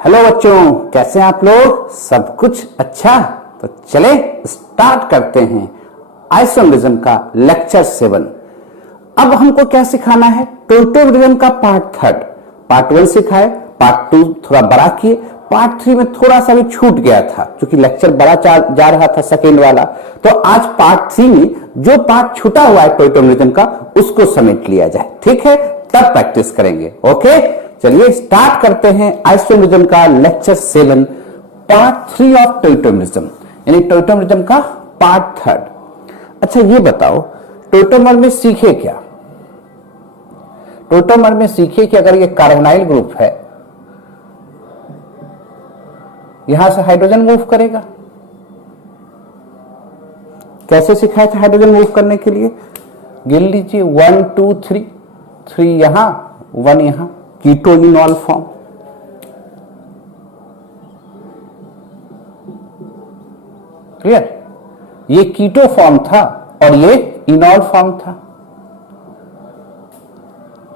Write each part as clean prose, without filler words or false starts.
Hello बच्चों, कैसे हैं आप लोग? सब कुछ अच्छा? तो चले स्टार्ट करते हैं आइसोमेरिज्म का लेक्चर 7। अब हमको क्या सिखाना है? टोटोमेरिज्म का पार्ट 3। पार्ट 1 सिखाए, पार्ट 2 थोड़ा बड़ा किए, पार्ट 3 में थोड़ा सा भी छूट गया था क्योंकि लेक्चर बड़ा जा रहा था सेकेंड वाला। तो आज पार्ट 3 में जो पार्ट छूटा हुआ है टोटोमेरिज्म का, उसको समेट लिया जाए। ठीक है, तब प्रैक्टिस करेंगे। ओके, चलिए स्टार्ट करते हैं आइसोमेरिज्म का लेक्चर 7, पार्ट 3 ऑफ टोटोमेरिज्म, यानी टोटोमेरिज्म का पार्ट 3। अच्छा ये बताओ, टोटोमर में सीखे क्या? टोटोमर में सीखे कि अगर ये कार्बोनाइल ग्रुप है, यहां से हाइड्रोजन मूव करेगा। कैसे सिखाया था हाइड्रोजन मूव करने के लिए? गिन लीजिए, 1 2 3, 3 यहां 1 यहां, कीटोइनॉल फॉर्म। क्लियर? ये कीटो फॉर्म था और ये इनॉल फॉर्म था।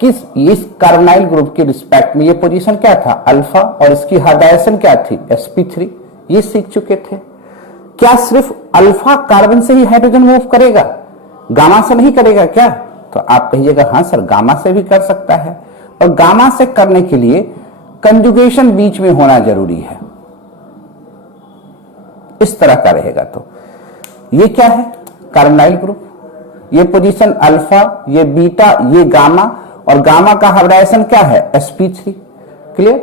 इस कार्बोनाइल ग्रुप के रिस्पेक्ट में ये पोजीशन क्या था? अल्फा, और इसकी हाइड्रोजन क्या थी? sp3। ये सीख चुके थे। क्या सिर्फ अल्फा कार्बन से ही हाइड्रोजन मूव करेगा, गामा से नहीं करेगा क्या? तो आप कहिएगा हाँ सर, गामा से भी कर सकता है। और गामा से करने के लिए कंजुगेशन बीच में होना जरूरी है। इस तरह का रहेगा। तो ये क्या है? Carbonyl group. ये पोजीशन अल्फा, ये बीटा, ये गामा, और गामा का हाइब्रिडाइजेशन क्या है? sp3। क्लियर?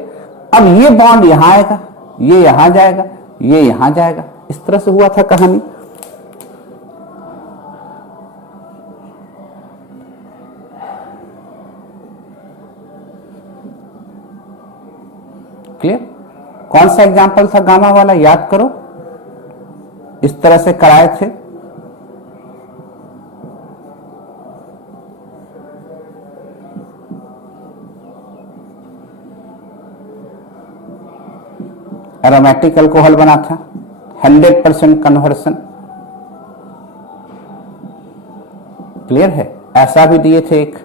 अब ये बॉन्ड यहां आएगा, ये यहां जाएगा, ये यहां जाएगा। इस तरह से हुआ था कहानी। क्लियर? कौन सा एग्जाम्पल था गामा वाला, याद करो। इस तरह से कराए थे। एरोमेटिक अल्कोहल बना था, 100% कन्वर्सन। क्लियर है? ऐसा भी दिए थे एक।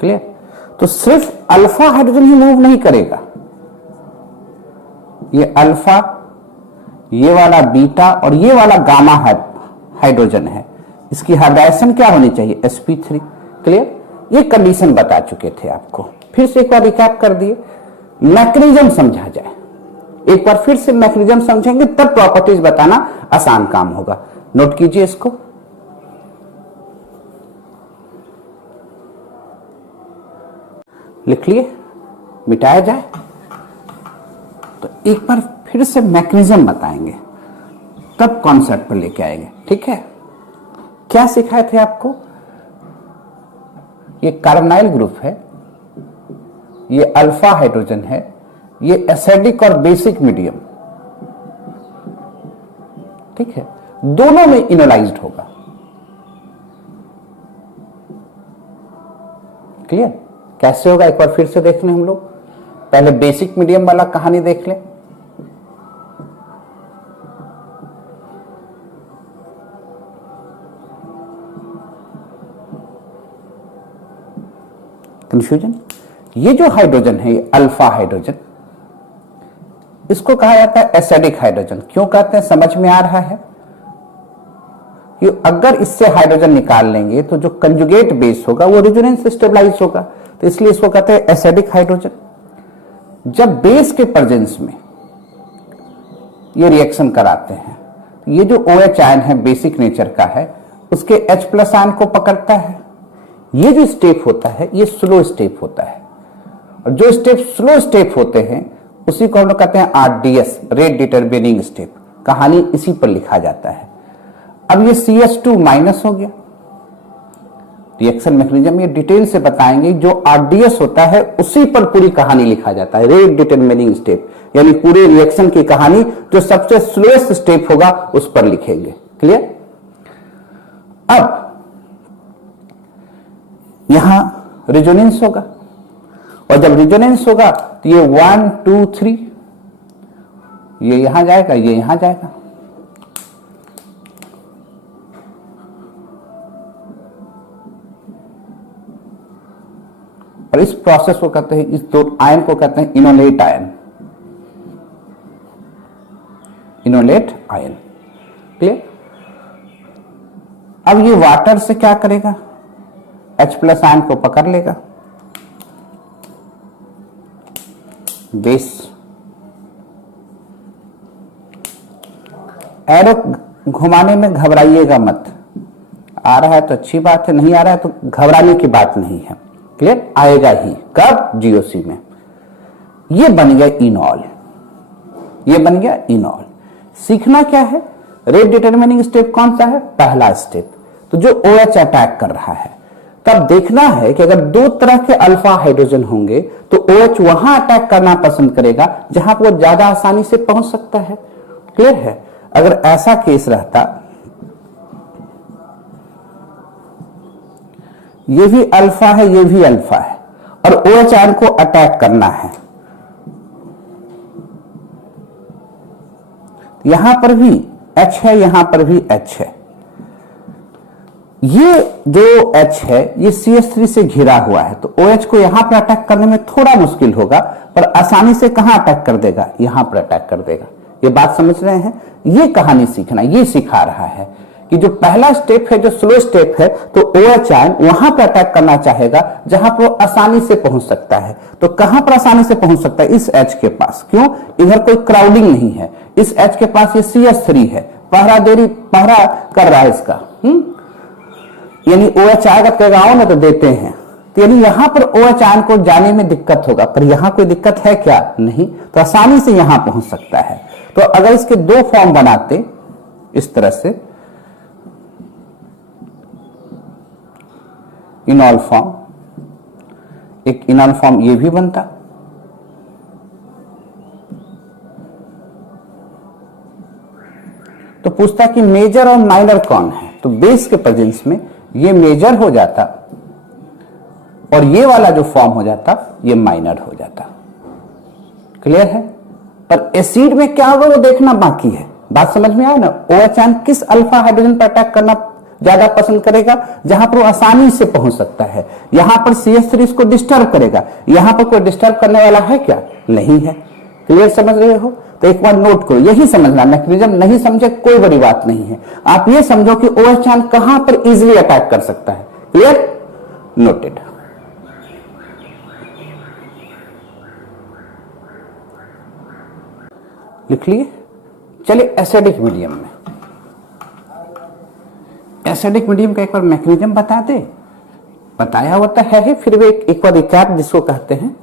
क्लियर? तो सिर्फ अल्फा हाइड्रोजन ही मूव नहीं करेगा। ये अल्फा, ये वाला बीटा और ये वाला गामा हाइड्रोजन है। इसकी हाइब्रिडाइजेशन क्या होनी चाहिए? sp3। क्लियर? ये कंडीशन बता चुके थे आपको। फिर से एक बार रिकैप कर दिए, मैकेनिज्म समझा जाए। एक बार फिर से मैकेनिज्म समझेंगे तब प्रॉपर्टीज बताना आसान काम होगा। नोट कीजिए इसको। लिख लिए, मिटाया जाए। तो एक बार फिर से मैकेनिज्म बताएंगे, तब कॉन्सेप्ट पर लेके आएंगे। ठीक है? क्या सिखाए थे आपको? ये कार्बोनाइल ग्रुप है, ये अल्फा हाइड्रोजन है, ये एसिडिक और बेसिक मीडियम। ठीक है? दोनों में इनोलाइज्ड होगा। क्लियर? कैसे होगा एक बार फिर से देख लें हम लोग। पहले बेसिक मीडियम वाला कहानी देख लें। कंफ्यूजन? ये जो हाइड्रोजन है, ये अल्फा हाइड्रोजन, इसको कहा जाता है एसिडिक हाइड्रोजन। क्यों कहते हैं, समझ में आ रहा है? कि अगर इससे हाइड्रोजन निकाल लेंगे तो जो कंजुगेट बेस होगा वो रेजोनेंस से स्टेबलाइज होगा, तो इसलिए इसको कहते हैं एसिडिक हाइड्रोजन। जब बेस के प्रेजेंस में ये रिएक्शन कराते हैं, ये जो OH आयन है बेसिक नेचर का है, उसके H+ आयन को पकड़ता है। ये जो स्टेप होता है ये स्लो स्टेप होता है, और जो स्टेप स्लो स्टेप होते हैं उसी को हम लोग कहते हैं RDS, रेट डिटरमिनिंग स्टेप। कहानी इसी पर लिखा जाता है। अब ये CH2- हो गया। रिएक्शन मैकेनिज्म ये डिटेल से बताएंगे। जो RDS होता है उसी पर पूरी कहानी लिखा जाता है, रेट डिटरमिनिंग स्टेप, यानी पूरे रिएक्शन की कहानी जो सबसे स्लोएस्ट स्टेप होगा उस पर लिखेंगे। क्लियर? अब यहां रेजोनेंस होगा, और जब रेजोनेंस होगा तो ये 1 2 3 ये यहां जाएगा, ये यहां जाएगा। और इस प्रोसेस को कहते हैं, इस दो आयन को कहते हैं enolate ion. Enolate ion, clear. अब ये वाटर से क्या करेगा, H+ आयन को पकड़ लेगा, बेस। एरो घुमाने में घबराइएगा मत, आ रहा है तो अच्छी बात है, नहीं आ रहा है तो घबराने की बात नहीं है, क्लियर। आएगा ही, कब, GOC में। ये बन गया इनॉल, ये बन गया इनॉल। सीखना क्या है, रेट डिटरमिनिंग स्टेप कौन सा है, पहला स्टेप। तो जो OH अटैक कर रहा है, तब देखना है कि अगर दो तरह के अल्फा हाइड्रोजन होंगे तो OH वहां अटैक करना पसंद करेगा जहां पर वो ज्यादा आसानी से पहुंच सकता है, क्लियर है। अगर ऐसा केस रहता, ये भी अल्फा है, ये भी अल्फा है, और OH आयन को अटैक करना है, यहां पर भी H है, यहां पर भी H है। ये जो H है ये CH3 से घिरा हुआ है, तो OH को यहां पर अटैक करने में थोड़ा मुश्किल होगा, पर आसानी से कहां अटैक कर देगा, यहां पर अटैक कर देगा। ये बात समझ रहे हैं, ये कहानी सीखना, ये सिखा रहा है कि जो पहला स्टेप है, जो स्लो स्टेप है, तो OH आयन वहां पर अटैक करना चाहेगा जहां पर वो आसानी से पहुंच सकता है। तो कहां पर आसानी से पहुंच सकता है, इस H के पास। क्यों, इधर कोई क्राउडिंग नहीं है, इस H के पास ये CH3 है, पहरा कर रहा है इसका, यानी OH आएगा कहेगा आओ ना, तो देते हैं। तो यानी यहां पर OH आयन को जाने में दिक्कत होगा, पर यहां कोई दिक्कत है क्या, नहीं, तो आसानी से यहां पहुंच सकता है। तो अगर इसके दो फॉर्म बनाते इस तरह से, इनॉल फॉर्म, एक इनॉल फॉर्म ये भी बनता, तो पूछता कि मेजर और माइनर कौन है, तो बेस के प्रेजेंस में ये मेजर हो जाता और ये वाला जो फॉर्म हो जाता ये माइनर हो जाता, क्लियर है। पर एसिड में क्या होगा वो देखना बाकी है, बात समझ में आया ना। OH आयन किस अल्फा हाइड्रोजन पर अटैक करना ज्यादा पसंद करेगा, जहां पर वो आसानी से पहुंच सकता है। यहां पर CH3 इसको डिस्टर्ब करेगा, यहां पर कोई डिस्टर्ब करने वाला है क्या, नहीं है, क्लियर समझ रहे हो। तो एक बार नोट करो, यही समझना, मैकेनिज्म नहीं समझे कोई बड़ी बात नहीं है, आप ये समझो कि OH आयन कहां पर इजीली अटैक कर सकता है, क्लियर, नोटेड। लिख लिए। चलिए एसिडिक मीडियम में, एसिडिक मीडियम का एक बार मैकेनिज्म बता दे, बताया हुआ तो है, फिर भी एक बार रिकैप जिसको कहते हैं,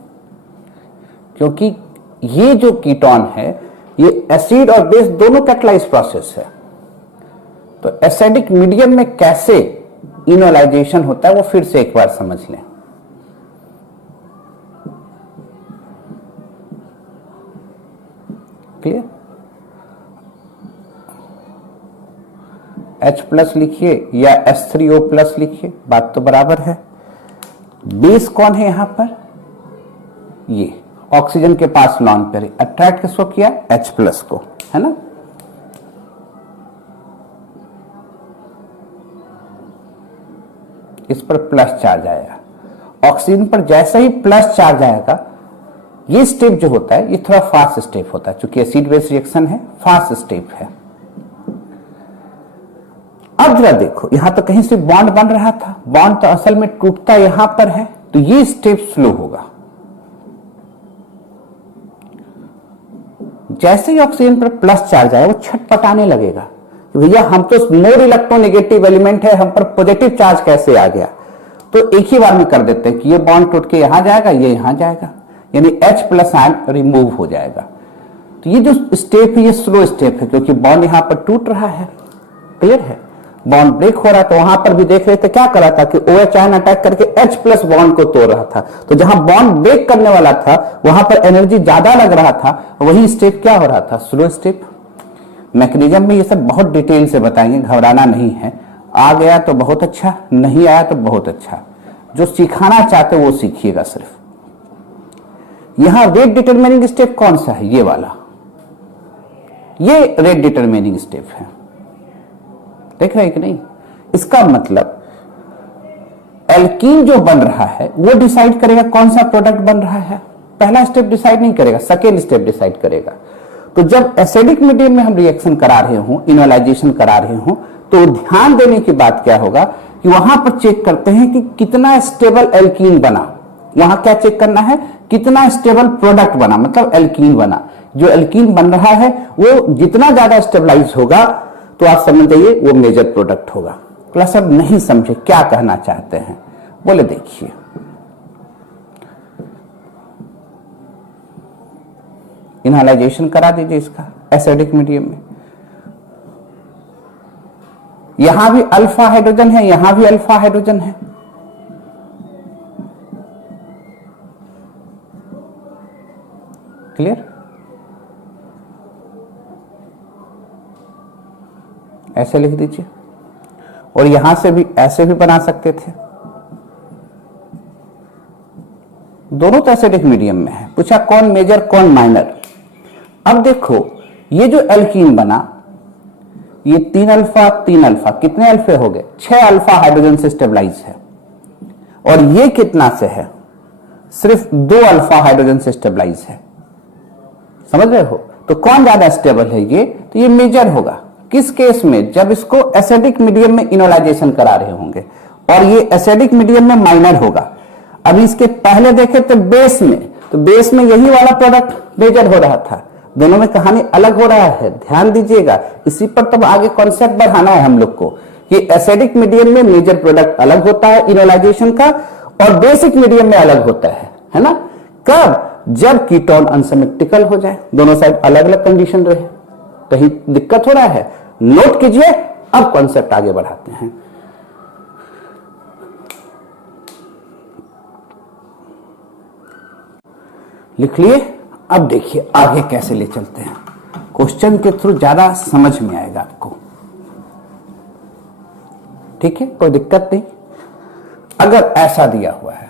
क्योंकि ये जो कीटोन है ये एसिड और बेस दोनों कैटालाइज प्रोसेस है। तो एसिडिक मीडियम में कैसे इनोलाइजेशन होता है वो फिर से एक बार समझ लें। क्लियर, H+ लिखिए या H3O+ लिखिए, बात तो बराबर है। बेस कौन है यहां पर, ये ऑक्सीजन के पास लॉन पेयर, अट्रैक्ट किसको किया, H+ को, है ना। इस पर प्लस चार्ज आएगा, ऑक्सीजन पर जैसे ही प्लस चार्ज आएगा, ये स्टेप जो होता है ये थोड़ा फास्ट स्टेप होता है, क्योंकि एसिड बेस रिएक्शन है, फास्ट स्टेप है। अब जरा देखो, यहां तो कहीं से बॉन्ड बन रहा था, बॉन्ड तो असल में टूटता यहां पर है, तो ये स्टेप स्लो होगा। जैसे ही ऑक्सीजन पर प्लस चार्ज आया वो छटपटाने लगेगा कि भैया हम तो मोर इलेक्ट्रोनेगेटिव एलिमेंट है, हम पर पॉजिटिव चार्ज कैसे आ गया। तो एक ही बार में कर देते हैं कि ये बॉन्ड टूट के यहां जाएगा, ये यहां जाएगा, यानी H+ आयन रिमूव हो जाएगा। तो ये जो स्टेप है ये स्लो स्टेप है, क्योंकि बॉन्ड यहां पर टूट रहा है, क्लियर है। बॉन्ड ब्रेक हो रहा था, वहां पर भी देख रहे थे क्या कर रहा था कि OH आयन अटैक करके H+ बॉन्ड को तोड़ रहा था। तो जहां बॉन्ड ब्रेक करने वाला था वहां पर एनर्जी ज्यादा लग रहा था, वही स्टेप क्या हो रहा था, स्लो स्टेप। मैकेनिज्म में ये सब बहुत डिटेल से बताएंगे, घबराना नहीं है। आ गया तो बहुत अच्छा, नहीं आया तो बहुत अच्छा, जो सिखाना चाहते वो सीखिएगा सिर्फ। यहां रेट डिटरमिनिंग स्टेप कौन सा है, ये वाला, ये रेट डिटरमिनिंग स्टेप है, देख रहे हैं कि नहीं। इसका मतलब एल्कीन जो बन रहा है वो डिसाइड करेगा कौन सा प्रोडक्ट बन रहा है। पहला स्टेप डिसाइड नहीं करेगा, सेकेंड स्टेप डिसाइड करेगा। तो जब एसिडिक मीडियम में हम रिएक्शन करा रहे हो, इनोलाइजेशन करा रहे हो, तो ध्यान देने की बात क्या होगा कि वहां पर चेक करते हैं कि कितना स्टेबल एल्कीन बना। वहां क्या चेक करना है, कितना स्टेबल प्रोडक्ट बना, मतलब एल्कीन बना। जो एल्कीन बन रहा है वो जितना ज्यादा स्टेबलाइज होगा तो आप समझ जाइए वो मेजर प्रोडक्ट होगा। क्लास अब नहीं समझे क्या कहना चाहते हैं, बोले देखिए इनहालाइजेशन करा दीजिए इसका एसिडिक मीडियम में। यहां भी अल्फा हाइड्रोजन है, यहां भी अल्फा हाइड्रोजन है। क्लियर? ऐसे लिख दीजिए, और यहां से भी ऐसे भी बना सकते थे। दोनों तो एसिडिक मीडियम में है। पूछा कौन मेजर कौन माइनर। अब देखो ये जो एल्कीन बना, ये 3 अल्फा 3 अल्फा, कितने अल्फे हो गए? 6 अल्फा हाइड्रोजन से स्टेबलाइज है। और ये कितना से है? सिर्फ 2 अल्फा हाइड्रोजन से स्टेबलाइज है। समझ रहे हो? तो कौन ज्यादा स्टेबल है ये? तो ये मेजर होगा। किस केस में? जब इसको एसिडिक मीडियम में इनोलाइजेशन करा रहे होंगे, और ये एसिडिक मीडियम में माइनर होगा। अभी इसके पहले देखे तो बेस में, तो बेस में यही वाला प्रोडक्ट मेजर हो रहा था। दोनों में कहानी अलग हो रहा है, ध्यान दीजिएगा। इसी पर तब आगे कॉन्सेप्ट बढ़ाना है हम लोग को कि एसिडिक मीडियम में मेजर प्रोडक्ट अलग होता है इनोलाइजेशन का, और बेसिक मीडियम में अलग होता है ना। कब? जब कीटोन अनसिमेट्रिकल हो जाए, दोनों साइड अलग अलग कंडीशन रहे। कहीं दिक्कत हो रहा है, नोट कीजिए। अब कॉन्सेप्ट आगे बढ़ाते हैं। लिख लिए? अब देखिए आगे कैसे ले चलते हैं। क्वेश्चन के थ्रू ज्यादा समझ में आएगा आपको। ठीक है, कोई दिक्कत नहीं। अगर ऐसा दिया हुआ है,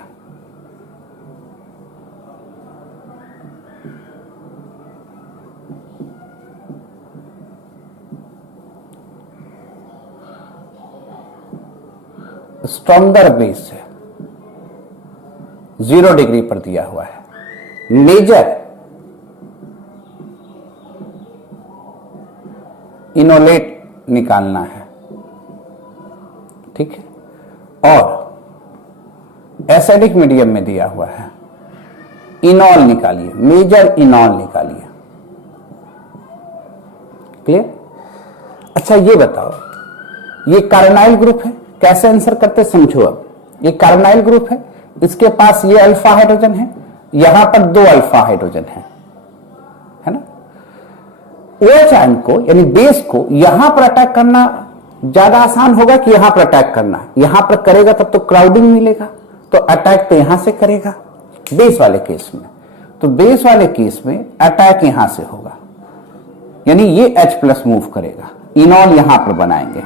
स्ट्रॉन्गर बेस है, 0 डिग्री पर दिया हुआ है, मेजर इनोलेट निकालना है। ठीक है, और एसिडिक मीडियम में दिया हुआ है, इनॉल निकालिए, मेजर इनॉल निकालिए। क्लियर? अच्छा ये बताओ, ये कार्बोनाइल ग्रुप है, कैसे आंसर करते समझो। अब ये कार्बोनाइल ग्रुप है, इसके पास ये अल्फा हाइड्रोजन है, यहां पर 2 अल्फा हाइड्रोजन है ना। OH आयन को यानी बेस को यहां पर अटैक करना ज्यादा आसान होगा कि यहां पर अटैक करना। यहां पर करेगा तब तो क्राउडिंग मिलेगा, तो अटैक तो यहां से करेगा बेस वाले केस में। तो बेस वाले केस में अटैक यहां से होगा, यानी ये H+ मूव करेगा, इनॉल यहां पर बनाएंगे।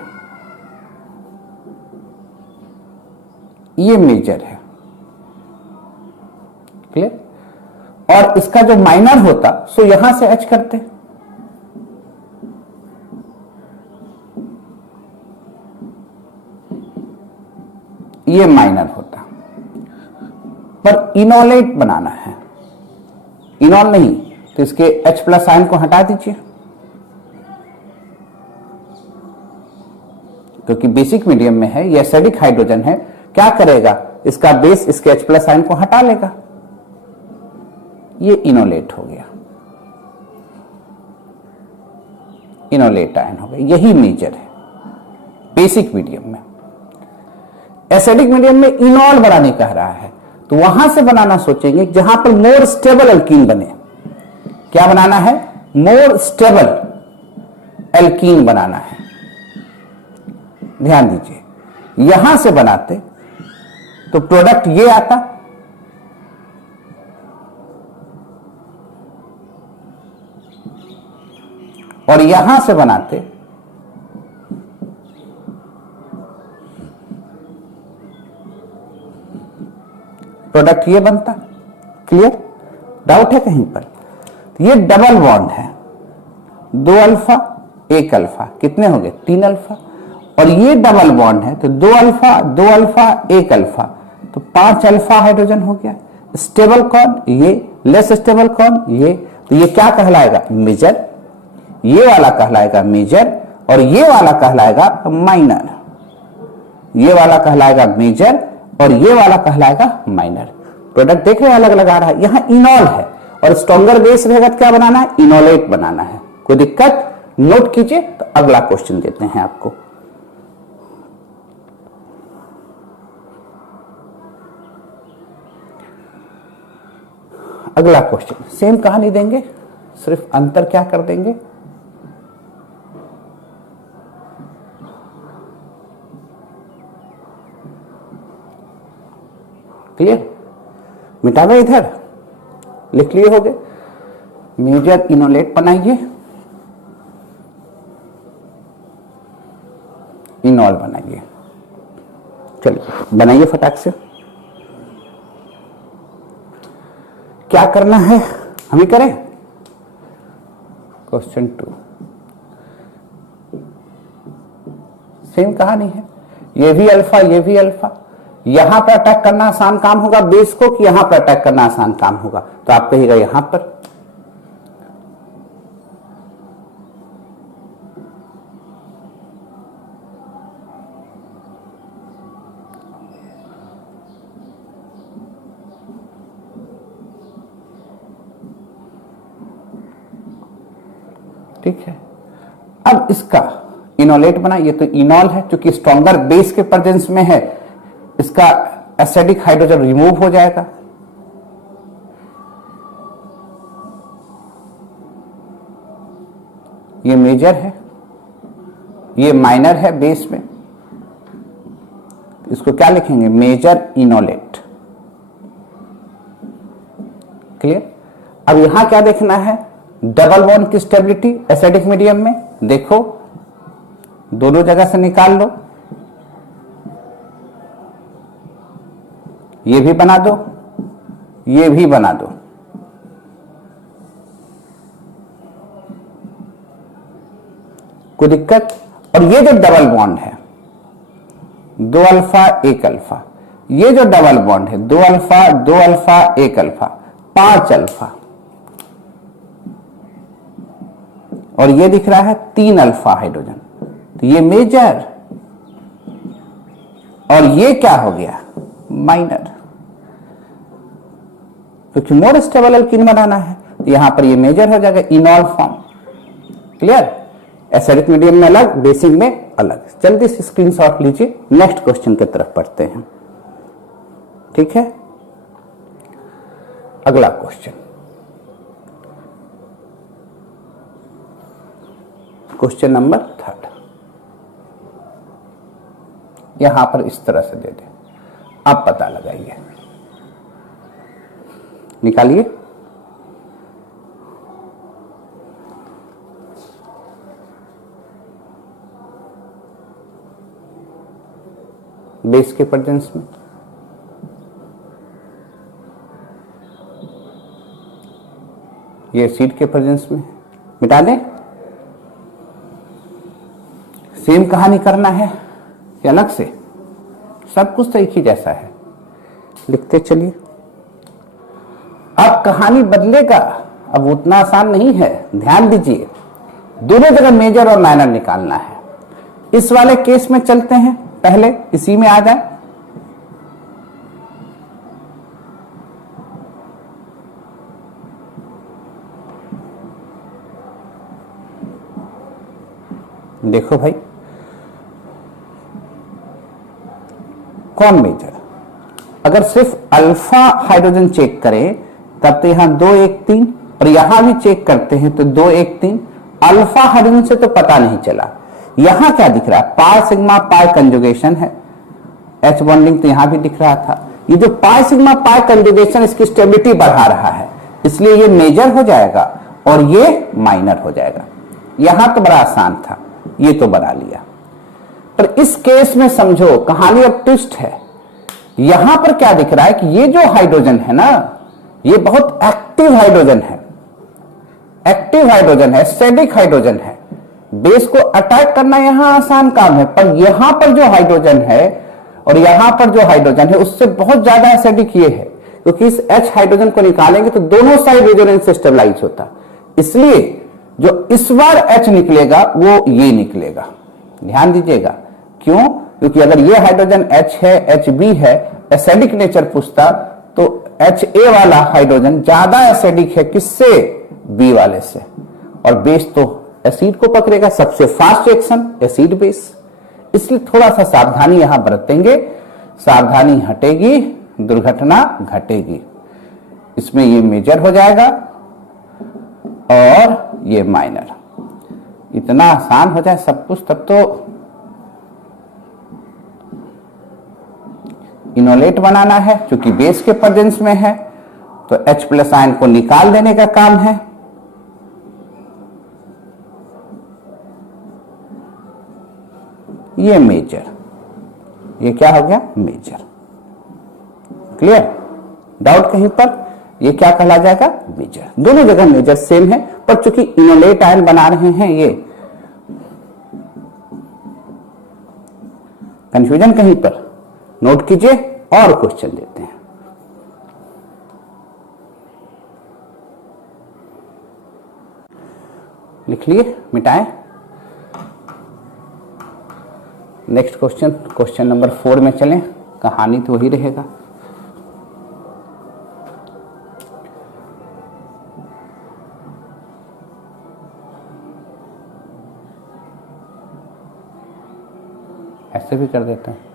ये मेजर है। क्लियर? और इसका जो माइनर होता सो यहां से H करते, ये माइनर होता। पर इनोलेट बनाना है, इनॉल नहीं, तो इसके H+ आयन को हटा दीजिए, क्योंकि बेसिक मीडियम में है, ये एसिडिक हाइड्रोजन है। क्या करेगा? इसका बेस इसके H+ आयन को हटा लेगा, ये इनोलेट हो गया, इनोलेट आयन हो गया। यही मेजर है बेसिक मीडियम में। एसिडिक मीडियम में इनॉल बनाने कह रहा है, तो वहां से बनाना सोचेंगे जहां पर मोर स्टेबल एल्कीन बने। क्या बनाना है? मोर स्टेबल एल्कीन बनाना है। ध्यान दीजिए, यहां से बनाते तो प्रोडक्ट ये आता, और यहां से बनाते प्रोडक्ट ये बनता। क्लियर? डाउट है कहीं पर? ये डबल बॉन्ड है, 2 अल्फा 1 अल्फा, कितने हो गए 3 अल्फा। और ये डबल बॉन्ड है तो 2 अल्फा 2 अल्फा 1 अल्फा, तो 5 अल्फा हाइड्रोजन हो गया। स्टेबल कौन, ये। लेस स्टेबल कौन, ये। तो ये क्या कहलाएगा, मेजर। ये वाला कहलाएगा मेजर और ये वाला कहलाएगा माइनर। ये वाला कहलाएगा मेजर और ये वाला कहलाएगा माइनर। प्रोडक्ट देख रहे हैं अलग अलग आ रहा है। यहां इनॉल है और स्ट्रॉन्गर बेस रहेगा तो क्या बनाना है, इनोलेट बनाना है। कोई दिक्कत, नोट कीजिए। तो अगला क्वेश्चन देते हैं आपको। अगला क्वेश्चन सेम कहानी देंगे, सिर्फ अंतर क्या कर देंगे, क्लियर। मिटा दो, इधर लिख लिए होगे। मेजर इनोलेट बनाइए, इनॉल बनाइए। चलिए बनाइए फटाक से। क्या करना है, हम ही करें। क्वेश्चन 2 सेम कहानी है, ये भी अल्फा ये भी अल्फा। यहां पर अटैक करना आसान काम होगा बेस को कि यहां पर अटैक करना आसान काम होगा, तो आप कहिएगा यहां पर। ठीक है, अब इसका इनोलेट बना। ये तो इनॉल है, क्योंकि स्ट्रॉन्गर बेस के प्रेजेंस में है, इसका एसिडिक हाइड्रोजन रिमूव हो जाएगा। ये मेजर है, ये माइनर है बेस में, इसको क्या लिखेंगे, मेजर इनोलेट। क्लियर। अब यहां क्या देखना है, डबल बॉन्ड की स्टेबिलिटी एसिडिक मीडियम में। देखो दोनों जगह से निकाल लो, ये भी बना दो, ये भी बना दो। कोई दिक्कत। और ये जो डबल बॉन्ड है 2 अल्फा 1 अल्फा, ये जो डबल बॉन्ड है 2 अल्फा 2 अल्फा 1 अल्फा 5 अल्फा, और ये दिख रहा है 3 अल्फा हाइड्रोजन, तो ये मेजर और ये क्या हो गया, माइनर। क्योंकि मोर स्टेबल एल्कीन बनाना है तो यहां पर ये मेजर हो जाएगा, इनॉल फॉर्म। क्लियर। एसिडिक मीडियम में अलग, बेसिक में अलग। जल्दी से स्क्रीनशॉट लीजिए, नेक्स्ट क्वेश्चन की तरफ पढ़ते हैं। ठीक है, अगला क्वेश्चन, क्वेश्चन नंबर 3। यहां पर इस तरह से दे दे, आप पता लगाइए, निकालिए। बेस के प्रेजेंस में ये एसिड के प्रेजेंस में मिटा दें। सेम कहानी करना है या अलग से, सब कुछ तो एक ही जैसा है, लिखते चलिए। अब कहानी बदलेगा, अब उतना आसान नहीं है, ध्यान दीजिए। दोनों जगह मेजर और माइनर निकालना है। इस वाले केस में चलते हैं, पहले इसी में आ जाए। देखो भाई, कौन मेजर, अगर सिर्फ अल्फा हाइड्रोजन चेक करें तब तो यहां 2 1 3, और यहां भी चेक करते हैं तो 2 1 3। अल्फा हाइड्रोजन से तो पता नहीं चला। यहां क्या दिख रहा है, पाई सिग्मा पाई कंजुगेशन है, एच बॉन्डिंग तो यहां भी दिख रहा था। ये जो पाई सिग्मा पाई कंजुगेशन इसकी स्टेबिलिटी बढ़ा रहा है, इसलिए ये मेजर हो जाएगा और ये माइनर हो जाएगा। यहां तो बड़ा आसान था, ये तो बना लिया। पर इस केस में समझो कहानी अब ट्विस्ट है। यहां पर क्या दिख रहा है कि ये जो हाइड्रोजन है ना, ये बहुत एक्टिव हाइड्रोजन है। एक्टिव हाइड्रोजन है, एसिडिक हाइड्रोजन है, बेस को अटैक करना यहां आसान काम है, पर यहां पर जो हाइड्रोजन है और यहां पर जो हाइड्रोजन है उससे बहुत ज्यादा एसिडिक ये है, क्योंकि इस H हाइड्रोजन को निकालेंगे तो दोनों साइड रेजोनेंस से स्टेबलाइज होता, इसलिए जो इस बार H निकलेगा वो ये निकलेगा। ध्यान दीजिएगा, क्यों? क्योंकि अगर ये हाइड्रोजन H है, Hb है, एसिडिक नेचर पूछता तो Ha वाला हाइड्रोजन ज्यादा एसिडिक है किससे? B वाले से, और बेस तो एसिड को पकड़ेगा, सबसे फास्ट रिएक्शन एसिड बेस, इसलिए थोड़ा सा सावधानी यहां बरतेंगे, सावधानी हटेगी दुर्घटना घटेगी। इसमें ये मेजर हो जाएगा और ये माइनर। इतना आसान हो जाए सब कुछ तब तो इनोलेट बनाना है, क्योंकि बेस के प्रेजेंस में है तो H+ आयन को निकाल देने का काम है। ये मेजर, ये क्या हो गया? मेजर। क्लियर? डाउट कहीं पर? ये क्या कहला जाएगा? मेजर। दोनों जगह मेजर सेम है, पर चूंकि इनोलेट आयन बना रहे हैं, ये कंफ्यूजन कहीं पर नोट कीजिए और क्वेश्चन देते हैं। लिख लिए, मिटाएं। नेक्स्ट क्वेश्चन, क्वेश्चन नंबर 4 में चलें। कहानी तो वही रहेगा। ऐसे भी कर देते हैं।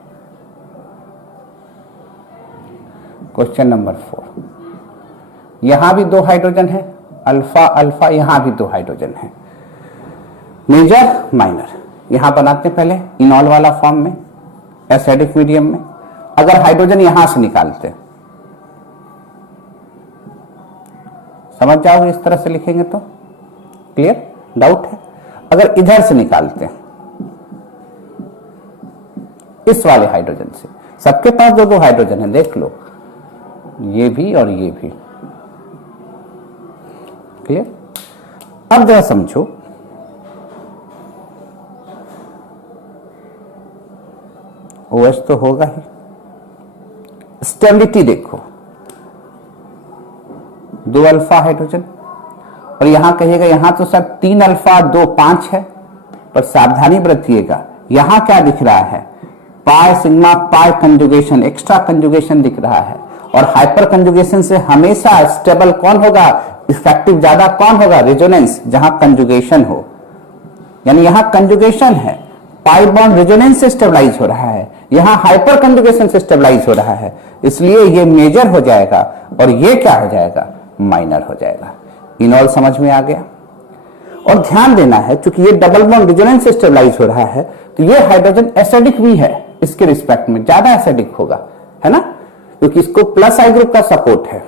क्वेश्चन नंबर 4, यहां भी 2 हाइड्रोजन है, अल्फा अल्फा, यहां भी 2 हाइड्रोजन है, मेजर माइनर। यहां बनाते हैं पहले इनॉल वाला फॉर्म में, एसिडिक मीडियम में। अगर हाइड्रोजन यहां से निकालते, समझ जाओगे इस तरह से लिखेंगे तो क्लियर? डाउट है? अगर इधर से निकालते इस वाले हाइड्रोजन से, सबके पास 2 हाइड्रोजन है, देख लो, ये भी और ये भी। क्लियर? अब जरा समझो, OH तो होगा ही, स्टेबिलिटी देखो, 2 अल्फा हाइड्रोजन, और यहां कहिएगा यहां तो सर 3 अल्फा 2 5 है, पर सावधानी बरतिएगा, यहां क्या दिख रहा है? पाई सिग्मा पाई कंजुगेशन, एक्स्ट्रा कंजुगेशन दिख रहा है, और हाइपर कंजुगेशन से हमेशा स्टेबल कौन होगा? इफेक्टिव ज्यादा कौन होगा? रेजोनेंस, जहां कंजुगेशन हो, यानी यहां कंजुगेशन है, पाई बॉन्ड रेजोनेंस से स्टेबलाइज हो रहा है, यहां हाइपर कंजुगेशन से स्टेबलाइज हो रहा है, इसलिए ये मेजर हो जाएगा और ये क्या हो जाएगा? माइनर हो जाएगा। इनॉल समझ में आ गया? और ध्यान देना है, क्योंकि ये डबल बॉन्ड रेजोनेंस से स्टेबलाइज हो रहा है, तो ये हाइड्रोजन एसिडिक भी है, इसके रिस्पेक्ट में ज्यादा एसिडिक होगा, है ना, क्योंकि इसको प्लस आई ग्रुप का सपोर्ट है।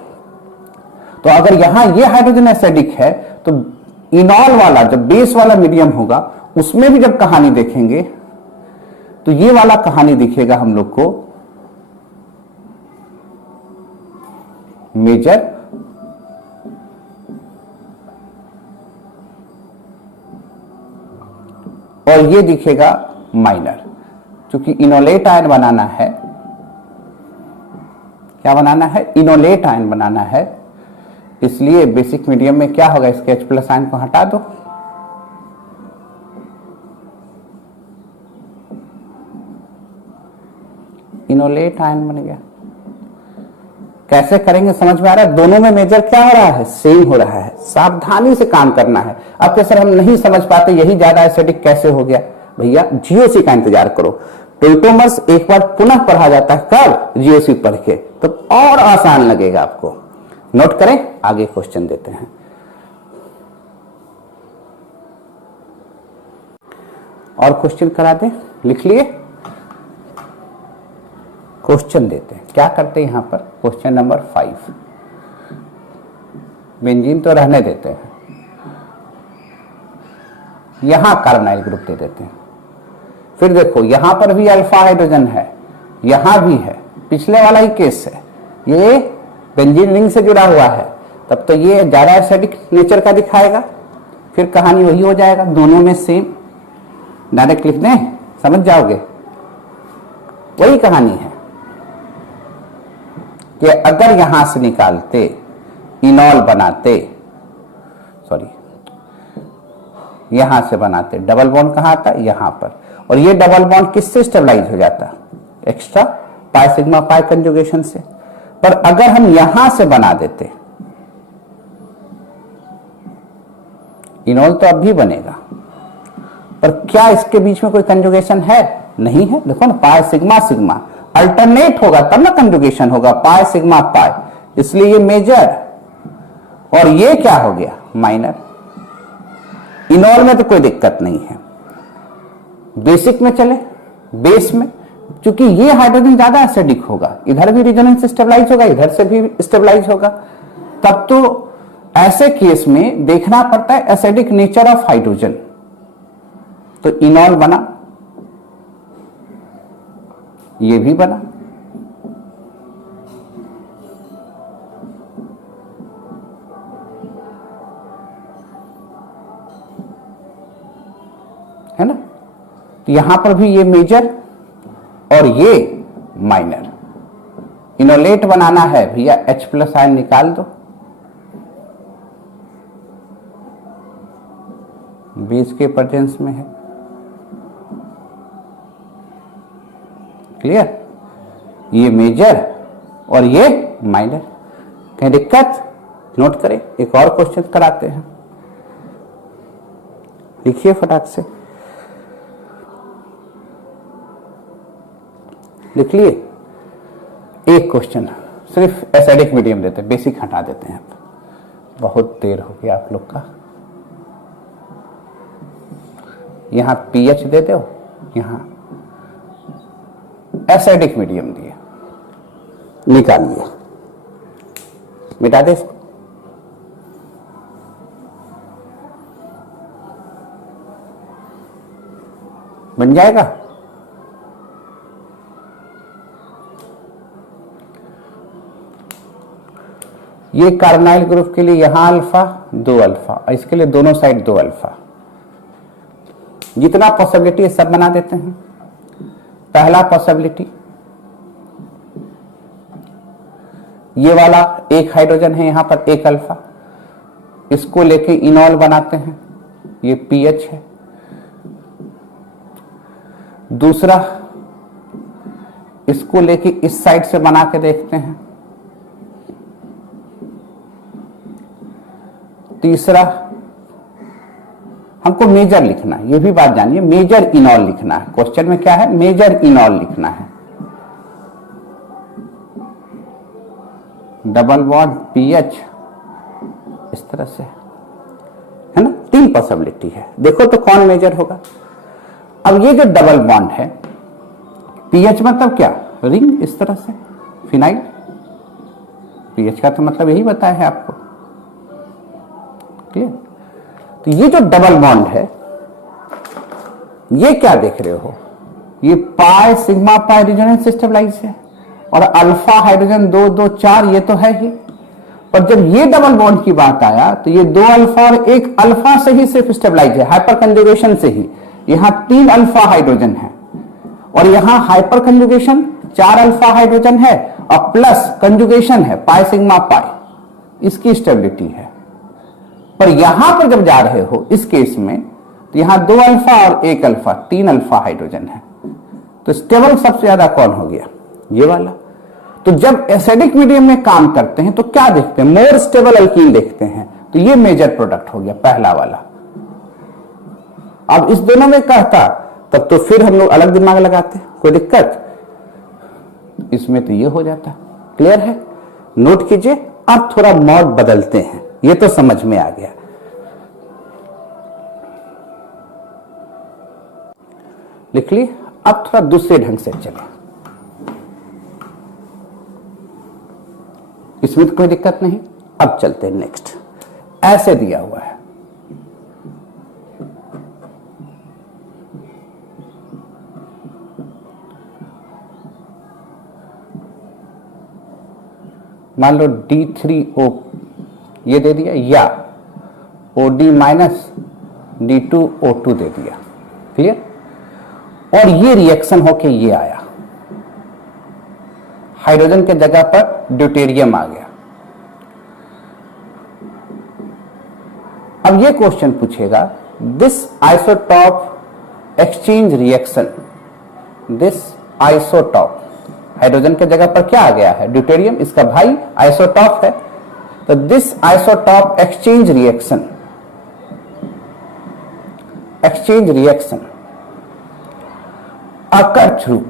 तो अगर यहां ये हाइड्रोजन एसिडिक है तो इनॉल वाला जब बेस वाला मीडियम होगा उसमें भी जब कहानी देखेंगे तो ये वाला कहानी दिखेगा हम लोग को मेजर और ये दिखेगा माइनर। क्योंकि इनोलेट आयन बनाना है, क्या बनाना है? इनोलेट आयन बनाना है, इसलिए बेसिक मीडियम में क्या होगा? इसके H+ आयन को हटा दो, इनोलेट आयन बन गया। कैसे करेंगे समझ में आ रहा है? दोनों में मेजर क्या हो रहा है? सेम हो रहा है। सावधानी से काम करना है। अब तो सर हम नहीं समझ पाते यही ज्यादा एसिडिक कैसे हो गया? भैया GOC का इंतजार करो, टोल्टोमर्स एक बार पुनः पढ़ा जाता है, कब? GOC पढ़ के, तो और आसान लगेगा आपको। नोट करें, आगे क्वेश्चन देते हैं। और क्वेश्चन करा दें, लिख लिए? क्वेश्चन देते हैं, क्या करते हैं यहां पर? क्वेश्चन नंबर 5, बेंजीन तो रहने देते हैं, यहां कार्बोनाइल ग्रुप दे देते हैं। फिर देखो यहां पर भी अल्फा हाइड्रोजन है, यहां भी है, पिछले वाला ही केस है, ये बेंजीन रिंग से जुड़ा हुआ है, तब तो ये ज्यादा एसिडिक नेचर का दिखाएगा, फिर कहानी वही हो जाएगा, दोनों में सेम। डायरेक्ट लिख दें, समझ जाओगे, वही कहानी है कि अगर यहां से निकालते, इनॉल बनाते, सॉरी यहां से बनाते, डबल बॉन्ड कहां आता, यहां पर, और ये डबल बॉन्ड किससे स्टेबलाइज हो जाता, एक्स्ट्रा पाई सिग्मा पाई कंजुगेशन से। पर अगर हम यहां से बना देते, इनॉल तो अब भी बनेगा, पर क्या इसके बीच में कोई कंजुगेशन है, नहीं है। देखो ना, पाई सिग्मा सिग्मा अल्टरनेट होगा तब ना कंजुगेशन होगा, पाई सिग्मा पाई, इसलिए ये मेजर और ये क्या हो गया, माइनर। इनॉल में तो कोई दिक्कत नहीं है, बेसिक में चले, बेस में क्योंकि ये हाइड्रोजन ज्यादा एसिडिक होगा, इधर भी रेजोनेंस स्टेबलाइज होगा, इधर से भी स्टेबलाइज होगा, तब तो ऐसे केस में देखना पड़ता है एसिडिक नेचर ऑफ हाइड्रोजन। तो इनॉल बना, ये भी बना, है ना। तो यहां पर भी ये मेजर और ये माइनर। इनोलेट बनाना है भैया, H+ आयन निकाल दो, बेस के प्रेजेंस में है, क्लियर। ये मेजर और ये माइनर, कहीं दिक्कत, नोट करें। एक और क्वेश्चन कराते हैं, लिखिए फटाक से, लिख लिए। एक क्वेश्चन सिर्फ एसिडिक मीडियम देते हैं, बेसिक हटा देते हैं, बहुत देर हो गया आप लोग का। यहां पीएच दे दो, यहां एसिडिक मीडियम दिए, निकालिए, मिटा दे इसको। बन जाएगा। ये कार्बोनाइल ग्रुप के लिए यहां अल्फा, 2 अल्फा, और इसके लिए दोनों साइड 2 अल्फा। जितना पॉसिबिलिटी है सब बना देते हैं। पहला पॉसिबिलिटी, ये वाला एक हाइड्रोजन है, यहां पर एक अल्फा, इसको लेके इनॉल बनाते हैं, ये पीएच है। दूसरा, इसको लेके इस साइड से बना के देखते हैं। तीसरा, हमको मेजर लिखना है, ये भी बात जानिए, मेजर इनॉल लिखना है। क्वेश्चन में क्या है, मेजर इनॉल लिखना है। डबल बॉन्ड पीएच इस तरह से, है ना। 3 पॉसिबिलिटी है, देखो तो कौन मेजर होगा। अब ये जो डबल बॉन्ड है, पीएच मतलब क्या, रिंग इस तरह से, फिनाइल। पीएच का तो मतलब यही बताया है आपको, क्लियर। तो ये जो डबल बॉन्ड है, ये क्या देख रहे हो, ये pi sigma pi resonance stabilise है, और अल्फा हाइड्रोजन 2 2 4 ये तो है ही। पर जब ये डबल बॉन्ड की बात आया तो ये 2 अल्फा और 1 अल्फा से ही सिर्फ स्टेबलाइज है, हाइपर कंजुगेशन से ही। यहां 3 अल्फा हाइड्रोजन है, और यहां हाइपर कंजुगेशन 4 अल्फा हाइड्रोजन है, और प्लस कंजुगेशन है पाई सिग्मा पाई, इसकी स्टेबिलिटी है। पर यहां पर जब जा रहे हो इस केस में, तो यहां 2 अल्फा और 1 अल्फा, 3 अल्फा हाइड्रोजन है। तो स्टेबल सबसे ज्यादा कौन हो गया, ये वाला। तो जब एसिडिक मीडियम में काम करते हैं तो क्या देखते हैं, मोर स्टेबल अल्कीन देखते हैं। तो ये मेजर प्रोडक्ट हो गया पहला वाला। अब इस दोनों में कहता तब तो फिर हम लोग अलग दिमाग लगाते, कोई दिक्कत, इसमें तो ये हो जाता। क्लियर है, नोट कीजिए। अब थोड़ा मोड बदलते हैं, ये तो समझ में आ गया। लिख ली। अब थोड़ा दूसरे ढंग से चले, इसमें तो कोई दिक्कत नहीं। अब चलते हैं नेक्स्ट। ऐसे दिया हुआ है, मान लो D3O ये दे दिया, या OD माइनस D2O2 दे दिया। क्लियर? और ये रिएक्शन होके ये आया, हाइड्रोजन के जगह पर ड्यूटेरियम आ गया। अब ये क्वेश्चन पूछेगा, this isotope exchange reaction, this isotope, hydrogen के जगह पर क्या आ गया है? ड्यूटेरियम, इसका भाई आइसोटॉप है। तो this isotope exchange reaction, exchange reaction occur through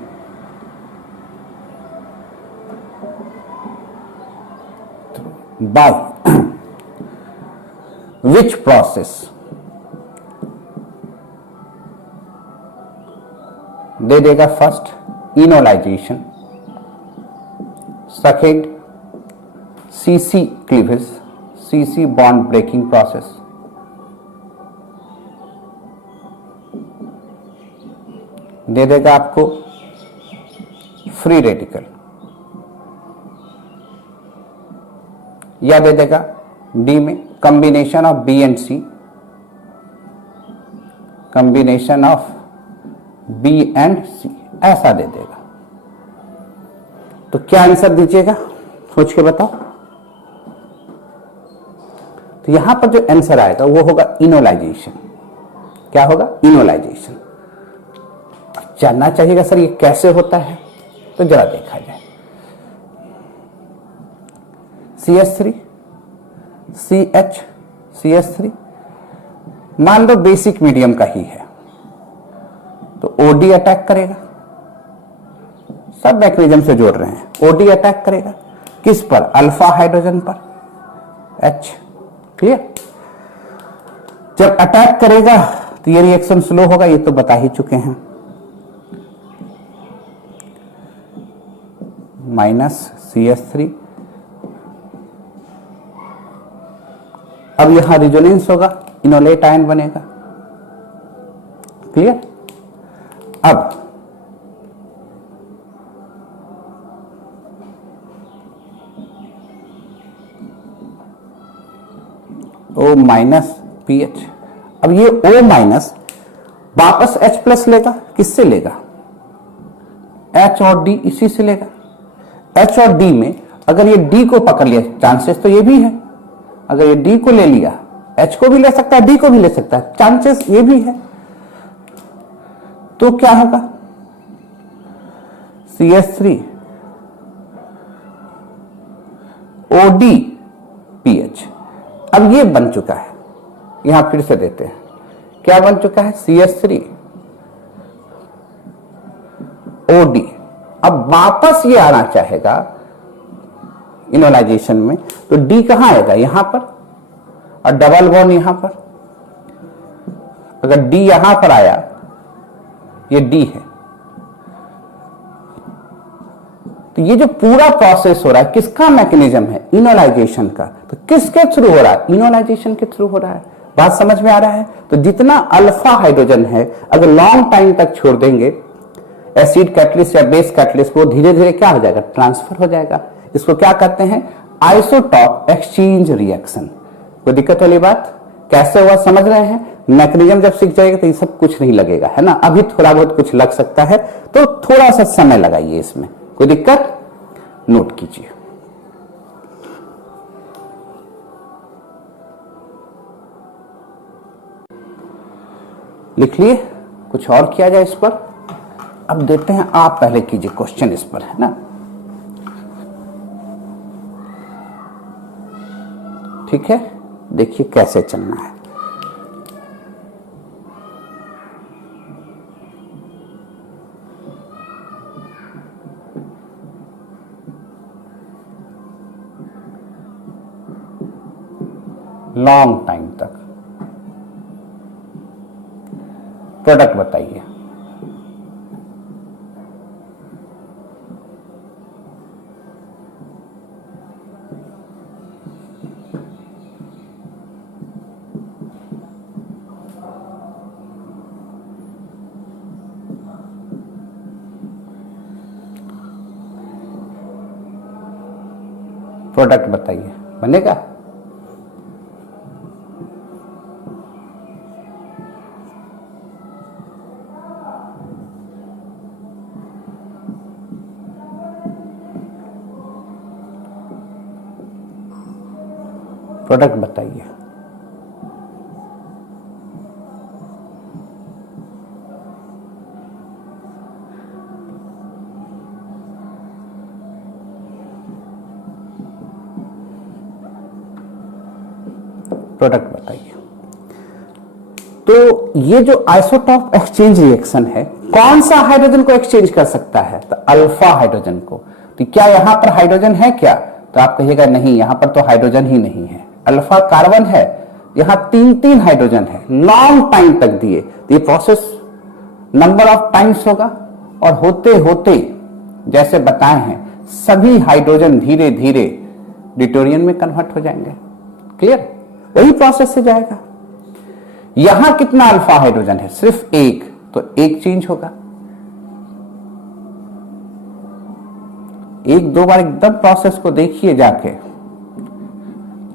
by which process? दे देगा first enolization, second CC cleavage, CC bond breaking process, दे देगा आपको फ्री रेडिकल, या दे देगा डी में combination of B and C, combination of B and C, ऐसा दे देगा। तो क्या आंसर दीजिएगा, सोच के बताओ। तो यहां पर जो आंसर आएगा वो होगा इनोलाइजेशन। क्या होगा? इनोलाइजेशन। जानना चाहिएगा सर ये कैसे होता है, तो जरा देखा जाए। CH3 CH CH3 मान लो बेसिक मीडियम का ही है, तो OD अटैक करेगा, सब मैकेनिज्म से जोड़ रहे हैं। OD अटैक करेगा किस पर? अल्फा हाइड्रोजन पर, H। क्लियर? जब अटैक करेगा तो ये रिएक्शन स्लो होगा, ये तो बता ही चुके हैं। माइनस CH3, अब यहां रिजोनेंस होगा, इनोलेट आयन बनेगा। क्लियर? अब O माइनस PH, अब ये O माइनस वापस H प्लस लेगा, किससे लेगा? H और D इसी से लेगा। H और D में अगर ये D को पकड़ लिया, चांसेस तो ये भी है, अगर ये D को ले लिया, H को भी ले सकता है, D को भी ले सकता है, चांसेस ये भी है। तो क्या होगा? CH3 OD PH, अब ये बन चुका है, यहां फिर से देते हैं, क्या बन चुका है? CH3 OD। अब वापस ये आना चाहेगा इनोलाइजेशन में, तो D कहां आएगा? यहां पर, और डबल बॉन्ड यहां पर। अगर D यहां पर आया, ये D है, तो ये जो पूरा प्रोसेस हो रहा है किसका मैकेनिज्म है? इनोलाइजेशन का। तो किसके थ्रू हो रहा है? इनोलाइजेशन के थ्रू हो रहा है। बात समझ में आ रहा है? तो जितना अल्फा हाइड्रोजन है, अगर लॉन्ग टाइम तक छोड़ देंगे एसिड कैटलिस्ट या बेस कैटलिस्ट, वो धीरे धीरे क्या हो जाएगा? ट्रांसफर हो जाएगा। इसको क्या कहते हैं? Isotope exchange reaction. कोई दिक्कत वाली बात? कैसे हुआ समझ रहे हैं? मैकेनिज्म जब सीख जाएगा तो ये सब कुछ नहीं लगेगा, है ना। अभी थोड़ा बहुत कुछ लग सकता है, तो थोड़ा सा समय लगाइए इसमें, कोई दिक्कत? नोट कीजिए। लिख लिए? कुछ और किया जाए इस पर? अब देते हैं, आप पहले कीजिए क्वेश्चन इस पर, है ना। ठीक है, देखिए कैसे चलना है। लॉन्ग टाइम तक प्रोडक्ट बताइए। प्रोडक्ट बताइए, बनेगा? प्रोडक्ट बताइए। प्रोडक्ट बताइए। तो ये जो आइसोटॉप एक्सचेंज रिएक्शन है, कौन सा हाइड्रोजन को एक्सचेंज कर सकता है? तो अल्फा हाइड्रोजन को। तो क्या यहां पर हाइड्रोजन है क्या? तो आप कहिएगा नहीं, यहां पर तो हाइड्रोजन ही नहीं है। अल्फा कार्बन है, यहां 3 हाइड्रोजन है, लॉन्ग टाइम तक दिए। ये प्रोसेस नंबर ऑफ टाइम्स होगा और होते होते जैसे बताए हैं सभी हाइड्रोजन धीरे धीरे ड्यूटेरियम में कन्वर्ट हो जाएंगे। क्लियर? वही प्रोसेस से जाएगा। यहां कितना अल्फा हाइड्रोजन है? सिर्फ एक, तो एक चेंज होगा। एक दो बार एकदम प्रोसेस को देखिए जाके,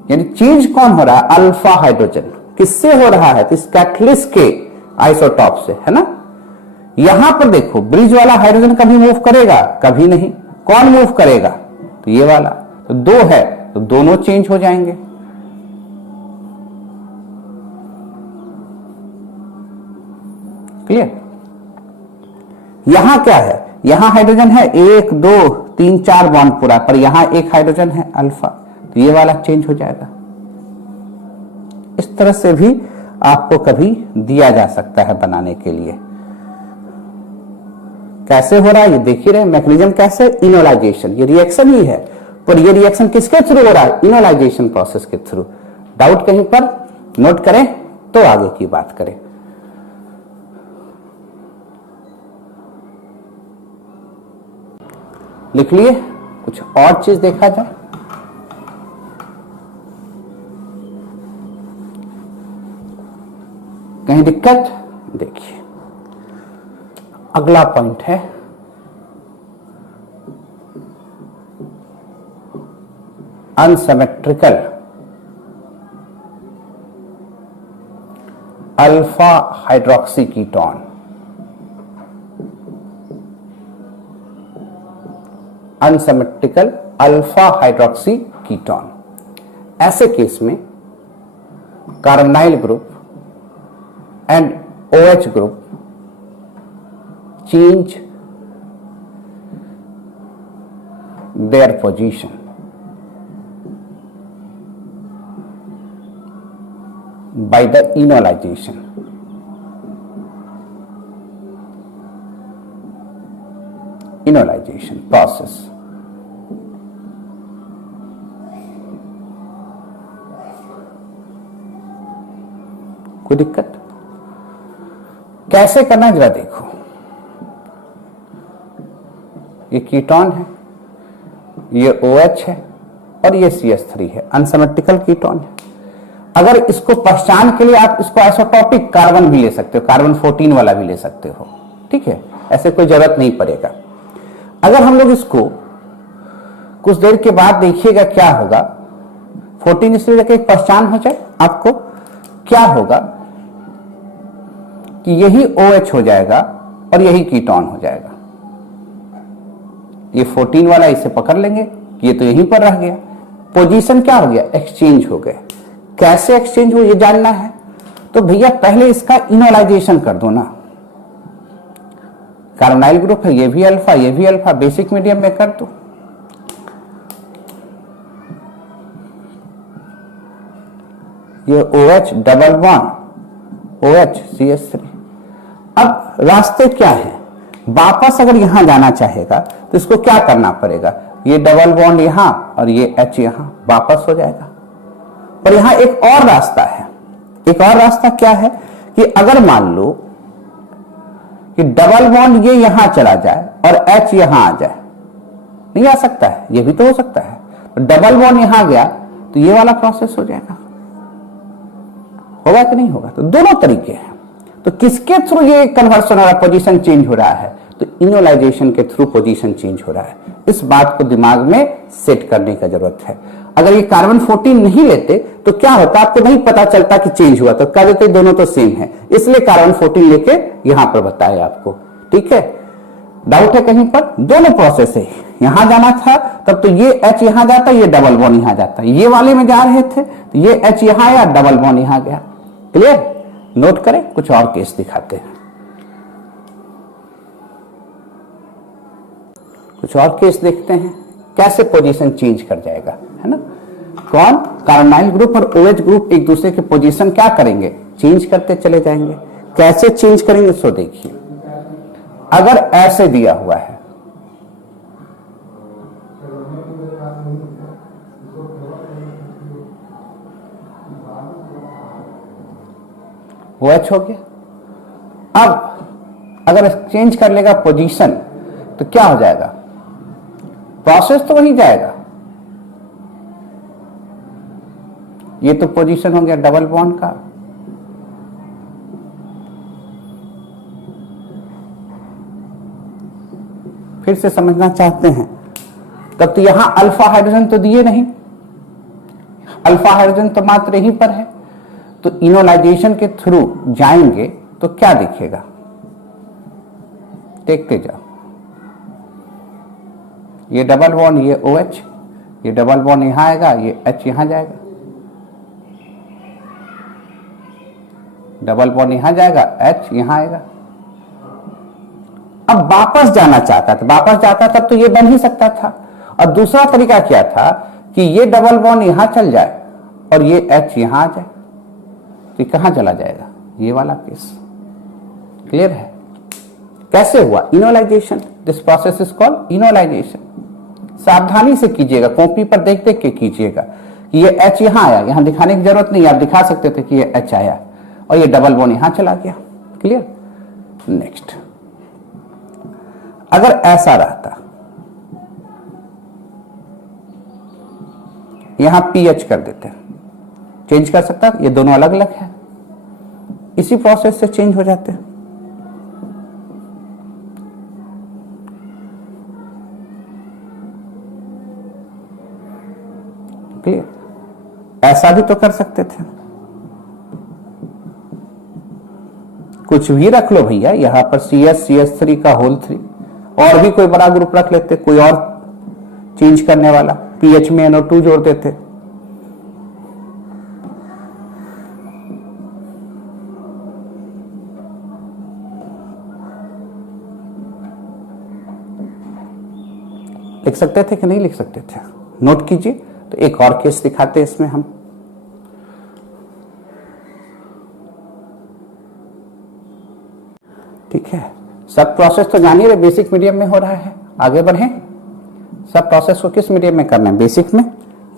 यानी चेंज कौन हो रहा है? Alpha hydrogen. किससे हो रहा है? तो इस कैटलिस्ट के आइसोटॉप से, है ना। यहां पर देखो, ब्रिज वाला हाइड्रोजन कभी मूव करेगा? कभी नहीं। कौन मूव करेगा? तो ये वाला। तो दो है तो दोनों चेंज हो जाएंगे। क्लियर? यहां क्या है? यहां हाइड्रोजन है 1 2 3 4 बॉन्ड पूरा, पर यहां एक हाइड्रोजन है अल्फा, तो ये वाला चेंज हो जाएगा। इस तरह से भी आपको कभी दिया जा सकता है बनाने के लिए। कैसे हो रहा है ये देख ही रहे। मैकेनिज्म कैसे? इनोलाइजेशन। ये रिएक्शन ही है, पर ये रिएक्शन किसके थ्रू हो रहा है? इनोलाइजेशन प्रोसेस के थ्रू। डाउट कहीं पर नोट करें तो आगे की बात करें। लिख लिए? कुछ और चीज देखा जाए। कहीं दिक्कत? देखिए अगला पॉइंट है unsymmetrical alpha hydroxy ketone. Unsymmetrical alpha hydroxy ketone. ऐसे केस में carbonyl group and OH group change their position by the enolization. Enolization process. कोई दिक्कत? कैसे करना जरा देखो। ये कीटोन है, ये OH है और ये CH3 है, अनसिमेट्रिकल कीटोन है। अगर इसको पहचान के लिए आप इसको आइसोटॉपिक कार्बन भी ले सकते हो, कार्बन 14 वाला भी ले सकते हो, ठीक है, ऐसे कोई जरूरत नहीं पड़ेगा। अगर हम लोग इसको कुछ देर के बाद देखिएगा क्या होगा, 14 इसलिए लेकर एक पहचान हो जाए आपको, क्या होगा कि यही OH हो जाएगा और यही कीटोन हो जाएगा। ये 14 वाला इसे पकड़ लेंगे, ये तो यहीं पर रह गया। पोजीशन क्या हो गया? एक्सचेंज हो गए। कैसे एक्सचेंज हो ये जानना है तो भैया पहले इसका इनोलाइजेशन कर दो ना। कार्बोनाइल ग्रुप है, ये भी अल्फा, ये भी अल्फा, बेसिक मीडियम में कर दो। ये OH double bond OH CH3। अब रास्ते क्या है? वापस अगर यहां जाना चाहेगा तो इसको क्या करना पड़ेगा? ये डबल बॉन्ड यहां और ये H यहां, वापस हो जाएगा। और यहां एक और रास्ता है। एक और रास्ता क्या है कि अगर मान लो कि डबल बॉन्ड ये यहां चला जाए और H यहां आ जाए, नहीं आ सकता है, ये भी तो हो सकता है। तो डबल बॉन्ड यहां गया तो ये वाला प्रोसेस हो जाएगा। होगा कि नहीं होगा? तो दोनों तरीके हैं। तो किसके थ्रू ये कन्वर्सन हो रहा है, पोजीशन चेंज हो रहा है? तो इनोलाइजेशन के थ्रू पोजीशन चेंज हो रहा है। इस बात को दिमाग में सेट करने का जरूरत है। अगर ये कार्बन 14 नहीं लेते तो क्या होता, आपको नहीं पता चलता कि चेंज हुआ, तो कह देते दोनों तो सेम है, इसलिए कार्बन 14 लेके यहां पर बताया आपको। ठीक है, डाउट है कहीं पर? दोनों प्रोसेस है, यहां जाना था तब तो ये H यहां जाता, ये डबल बॉन्ड यहां जाता, ये वाले में जा रहे थे तो ये H यहां आया, डबल बॉन्ड यहां गया। क्लियर? नोट करें, कुछ और केस दिखाते हैं। कुछ और केस देखते हैं कैसे पोजीशन चेंज कर जाएगा, है ना। कौन? कार्बोनाइल ग्रुप और OH ग्रुप एक दूसरे के पोजीशन क्या करेंगे? चेंज करते चले जाएंगे। कैसे चेंज करेंगे सो देखिए। अगर ऐसे दिया हुआ है, OH हो गया। अब अगर चेंज कर लेगा पोजीशन तो क्या हो जाएगा? प्रोसेस तो वही जाएगा। ये तो पोजीशन हो गया डबल बॉन्ड का। फिर से समझना चाहते हैं तब तो यहां अल्फा हाइड्रोजन तो दिए नहीं, अल्फा हाइड्रोजन तो मात्र यहीं पर है। तो इनोलाइजेशन के थ्रू जाएंगे तो क्या दिखेगा? देखते जाओ। ये डबल बॉन्ड, ये OH, ये डबल बॉन्ड यहां आएगा, ये H यहां जाएगा, डबल बॉन्ड यहां जाएगा, H यहां आएगा। अब वापस जाना चाहता था, वापस जाता तब तो ये बन ही सकता था। और दूसरा तरीका क्या था कि ये डबल बॉन्ड यहां चल जाए और ये H यहां आ जाए, तो कहां चला जाएगा? ये वाला केस। क्लियर है? कैसे हुआ? Enolisation. This process is called enolisation. सावधानी से कीजिएगा, कॉपी पर देख देख के कीजिएगा कि ये H यहां आया, यहां दिखाने की जरूरत नहीं, आप दिखा सकते थे कि ये H आया और ये डबल बॉन्ड यहां चला गया। क्लियर? नेक्स्ट, अगर ऐसा रहता, यहां pH कर देते, चेंज कर सकता, ये दोनों अलग अलग है, इसी प्रोसेस से चेंज हो जाते। क्लियर? ऐसा भी तो कर सकते थे, कुछ भी रख लो भैया, यहां पर CH3 का होल 3, और भी कोई बड़ा ग्रुप रख लेते, कोई और चेंज करने वाला, pH में NO2 जोड़ देते। लिख सकते थे कि नहीं लिख सकते थे? नोट कीजिए। तो एक और केस दिखाते हैं इसमें हम। ठीक है, सब प्रोसेस तो जानिए रहे, बेसिक मीडियम में हो रहा है। आगे बढ़े, सब प्रोसेस को किस मीडियम में करना है? बेसिक में।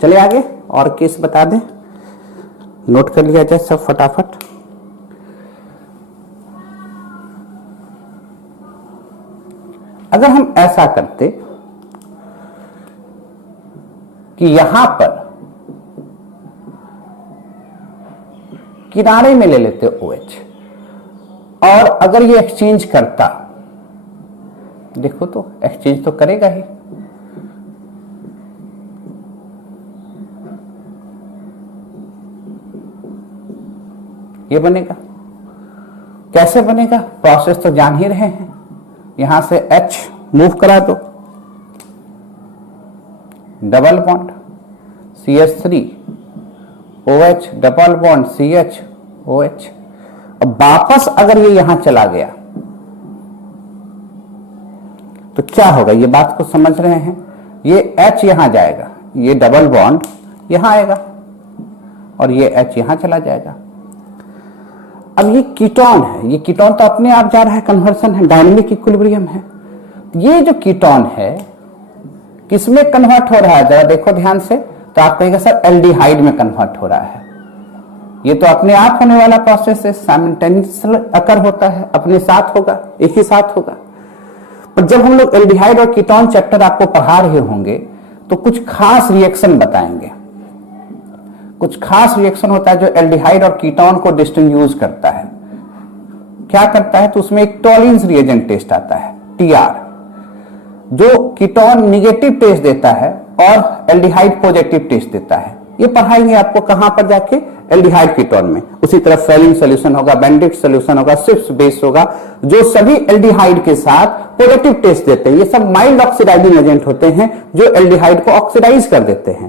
चलिए आगे और केस बता दें, नोट कर लिया जाए सब फटाफट। अगर हम ऐसा करते कि यहां पर किनारे में ले लेते OH, और अगर ये एक्सचेंज करता, देखो तो एक्सचेंज तो करेगा ही, ये बनेगा। कैसे बनेगा? प्रोसेस तो जान ही रहे हैं, यहां से H मूव करा दो, double bond CH3 OH, double bond CH OH। अब वापस अगर ये यहां चला गया तो क्या होगा? ये बात को समझ रहे हैं? ये H यहां जाएगा, ये डबल बॉन्ड यहां आएगा और ये H यहां चला जाएगा। अब ये कीटोन है, ये कीटोन तो अपने आप जा रहा है, कन्वर्सन है, डायनेमिक इक्विलिब्रियम है। ये जो कीटोन है किसमें कन्वर्ट हो रहा है? जरा देखो ध्यान से, तो आप कहेंगे सर एल्डिहाइड में कन्वर्ट हो रहा है। ये तो अपने आप होने वाला प्रोसेस है, साइमल्टेनियसली अकर होता है, अपने साथ होगा, एक ही साथ होगा। पर जब हम लोग एल्डिहाइड और कीटोन चैप्टर आपको पढ़ा रहे होंगे तो कुछ खास रिएक्शन बताएंगे। कुछ खास रिएक्शन होता है जो एल्डिहाइड और कीटोन को डिस्टिंग्विश करता है। क्या करता है? तो उसमें एक टॉलिंस रिएजेंट टेस्ट आता है, TR, जो कीटोन निगेटिव टेस्ट देता है और एल्डिहाइड पॉजिटिव टेस्ट देता है। ये पढ़ाएंगे आपको कहां पर जाके, एल्डिहाइड कीटोन में। उसी तरह फेलिन सोल्यूशन होगा, बेंडिक्ट सोल्यूशन होगा, स्विफ्ट बेस होगा, जो सभी एल्डिहाइड के साथ पॉजिटिव टेस्ट देते हैं। ये सब माइल्ड ऑक्सीडाइजिंग एजेंट होते हैं जो एल्डिहाइड को ऑक्सीडाइज कर देते हैं,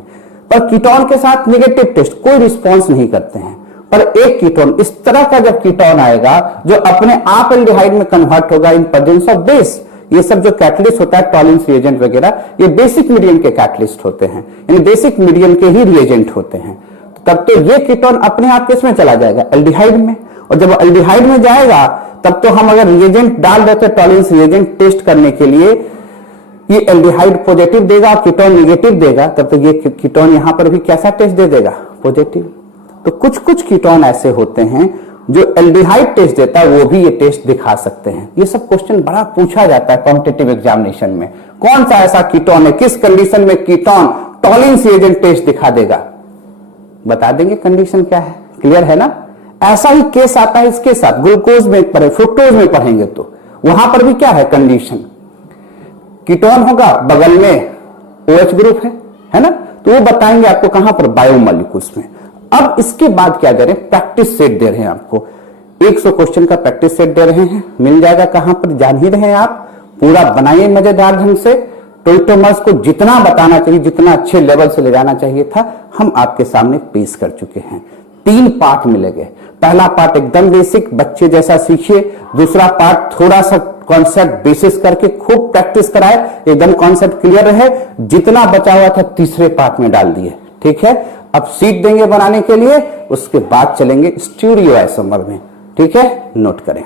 पर कीटोन के साथ नेगेटिव टेस्ट कोई रिस्पॉन्स नहीं करते हैं। पर एक कीटोन, इस तरह का जब कीटोन आएगा जो अपने आप एल्डिहाइड में कन्वर्ट होगा इन प्रेजेंस ऑफ बेस, ये सब जो कैटलिस्ट होता है टॉलिन्स रिएजेंट वगैरह, ये बेसिक मीडियम के कैटलिस्ट होते हैं, यानी बेसिक मीडियम के ही रिएजेंट होते हैं। तब तो ये कीटोन अपने आप किसमें चला जाएगा, एल्डिहाइड में। और जब एल्डिहाइड में जाएगा तब तो हम अगर रिएजेंट डाल देते टॉलिन्स रिएजेंट टेस्ट करने के लिए, ये एल्डिहाइड पॉजिटिव देगा, कीटोन नेगेटिव देगा, तब तो ये कीटोन यहां पर भी कैसा टेस्ट दे देगा, पॉजिटिव। तो कुछ कुछ कीटोन ऐसे होते हैं जो एल्डिहाइड टेस्ट देता है, वो भी ये टेस्ट दिखा सकते हैं। ये सब क्वेश्चन बड़ा पूछा जाता है कॉम्पिटिटिव एग्जामिनेशन में। कौन सा ऐसा कीटोन है, किस कंडीशन में कीटोन टॉलिन्स रिएजेंट टेस्ट दिखा देगा, बता देंगे कंडीशन क्या है, क्लियर है ना। ऐसा ही केस आता है इसके साथ, ग्लूकोज में पढ़े, फ्रुक्टोज में पढ़ेंगे तो वहां पर भी क्या है कंडीशन, कीटोन होगा, बगल में OH ग्रुप है ना, तो वो बताएंगे आपको कहां पर, बायोमोलिक्यूल्स में। अब इसके बाद क्या दे रहे हैं, प्रैक्टिस सेट दे रहे हैं आपको, 100 क्वेश्चन का प्रैक्टिस सेट दे रहे हैं। मिल जाएगा कहां पर, जान ही रहे हैं आप, पूरा बनाइए मजेदार ढंग से। टोयोटोमर्स को जितना बताना चाहिए, जितना अच्छे लेवल से ले जाना चाहिए था, हम आपके सामने पेश कर चुके हैं। 3 पार्ट मिलेंगे। पहला पार्ट एकदम बेसिक, बच्चे जैसा सीखिए। दूसरा पार्ट थोड़ा सा कॉन्सेप्ट बेसिस करके खूब प्रैक्टिस कराए, एकदम कॉन्सेप्ट क्लियर रहे। जितना बचा हुआ था तीसरे पार्ट में डाल दिए, ठीक है। अब सीट देंगे बनाने के लिए, उसके बाद चलेंगे स्टीरियो आइसोमर में, ठीक है, नोट करें।